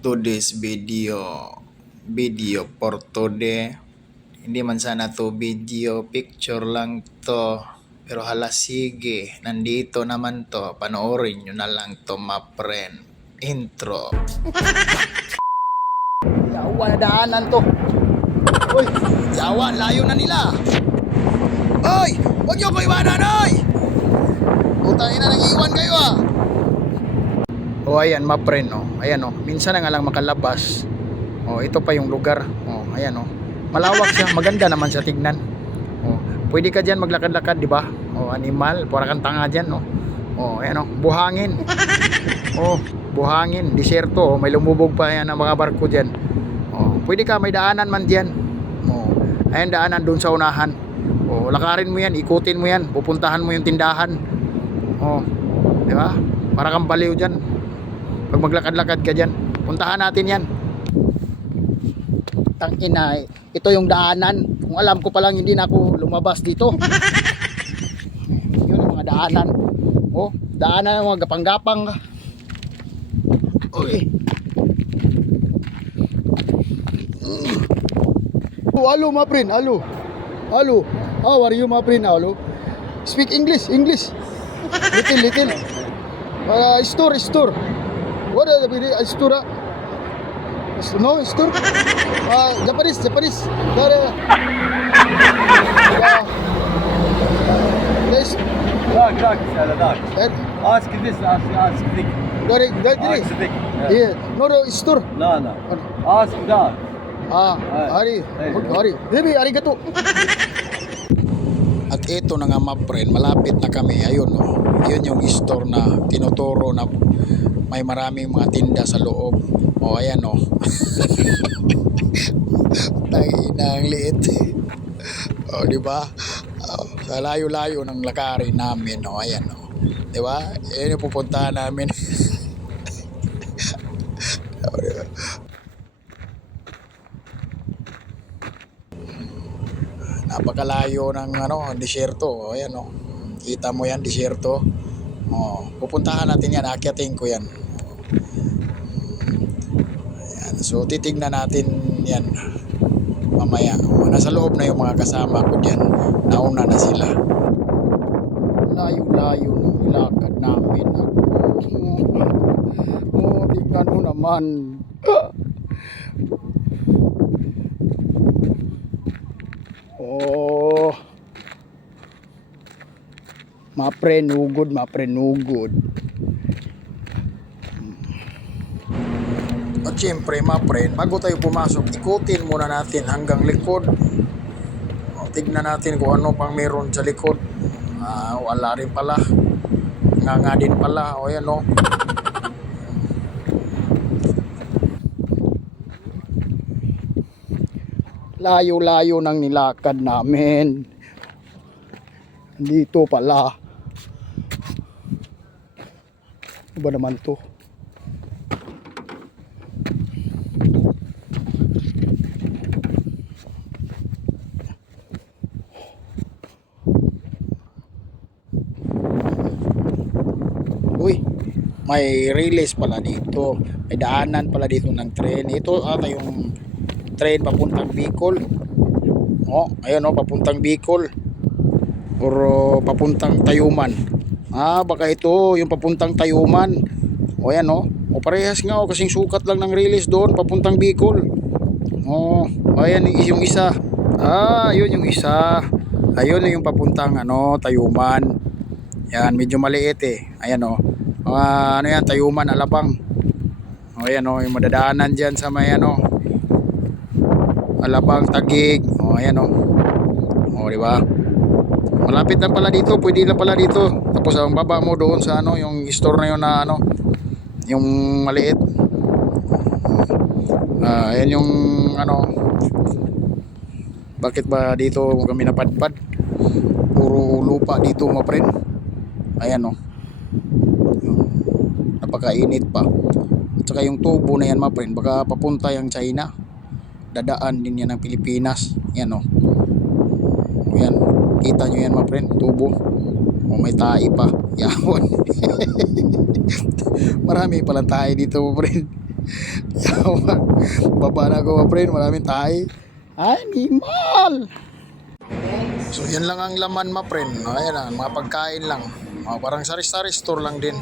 today's video. Video for today. Hindi man sana to video picture lang to. Pero hala sige. Nandito naman to. Panoorin nyo na lang to ma friend. Intro. Yawa na daanan to. Uy yawa layo na nila. Oy huwag nyo ko iwanan oy! Utang ina nang iwan kayo ah O oh, ayan, ma-friend oh. Ayan oh. Minsan na nga lang makalabas. Oh, ito pa yung lugar. Oh, ayan oh. Malawak siya, maganda naman siya tignan. Oh, pwede ka diyan maglakad-lakad, di ba? Oh, animal, para kang tanga diyan, no. Oh, ayan oh, buhangin. Oh, buhangin, disyerto, oh. may lumubog pa yan ng mga barko diyan. Oh, pwede ka may daanan man diyan. Oh, ayan daanan doon sa unahan. Oh, lakarin mo yan, ikutin mo yan, pupuntahan mo yung tindahan. Oh, di ba? Para kang baliw diyan. Pag maglakad-lakad ka dyan, puntahan natin yan. Tang ina, ito yung daanan. Kung alam ko pa lang hindi na ako lumabas dito. Yun yung mga daanan. Oh, daanan ng mga gapang-gapang. Uy. Oh, hello, my friend. Hello. Hello. How are you, my friend? Hello. Speak English, English. Little, little. Uh, store, store. What are the? Store? No, store? Uh, Japanese, Japanese. There, uh, yes. Dark, dark, Sala, dark. Eh, Ask this, ask, ask Vic. Dari, dari, Ask Vic. Yeah. Yeah. No, no, store. No, no. Ask that. Ah, hari. Ay. Okay, hari. Arigato. At ito na nga mga friend, malapit na kami. Ayun, no. Yun yung store na tinuturo na may maraming mga tinda sa loob. O, ayan, no. Tangina, ang liit. o, di ba? O, sa layo-layo ng lakarin namin, no. Ayan, no. Di ba? Yan yung pupuntahan namin. O, di ba? napakalayo ng ano, disyerto. O, ayan o. Kita mo yan, disyerto. O, pupuntahan natin yan, akyatin ko yan. Ayan. So, titignan natin yan mamaya. Nasa loob na yung mga kasama ko dyan. Nauna na sila. Layo-layo ng lakad namin. Oh, tignan mo naman. Oh. Maprenugod, maprenugod. At syempre, mapren, bago tayo pumasok, ikutin muna natin hanggang likod. O, tignan natin kung ano pang meron sa likod. Ah, wala rin pala. Nga nga din pala. O yan o. layo-layo ng nilakad namin. Dito pala. Ano ba naman to? Uy, may release pala dito. May daanan pala dito ng tren. Ito ata yung train papuntang Bicol. Oh, ayun oh, papuntang Bicol. Or uh, papuntang Tayuman. Ah, baka ito yung papuntang Tayuman. O ayan oh. O parehas nga oh, kasing sukat lang ng release doon papuntang Bicol. Oh, ayan yung isa. Ah, yun yung isa. Ayun yung papuntang ano, Tayuman. Yan, medyo maliit eh. Ayan oh. Mga ano yan, Tayuman, Alabang. O ayan oh, yung madadaanan diyan sa may ano, Alabang Tagig. O ayan o. O di ba? Malapit lang pala dito, pwede lang pala dito. Tapos ang baba mo doon sa ano, yung store na yun na ano, yung maliit. Ah, ayan yung ano, bakit ba dito kami napadpad? Puro lupa dito mga friend. Ayan o. Napakainit pa. At saka yung tubo na yan mga friend, baka papunta yung China dadaan din yan ng Pilipinas yan o yan kita nyo yan mga friend tubo o may tae pa yawon marami palang tae dito mga friend Yawa. Baba na ako, mga friend. Maraming tayo. Animal! So yan lang ang laman ma friend. Ayan na, mga pagkain lang. Mga parang sari-sari store lang din.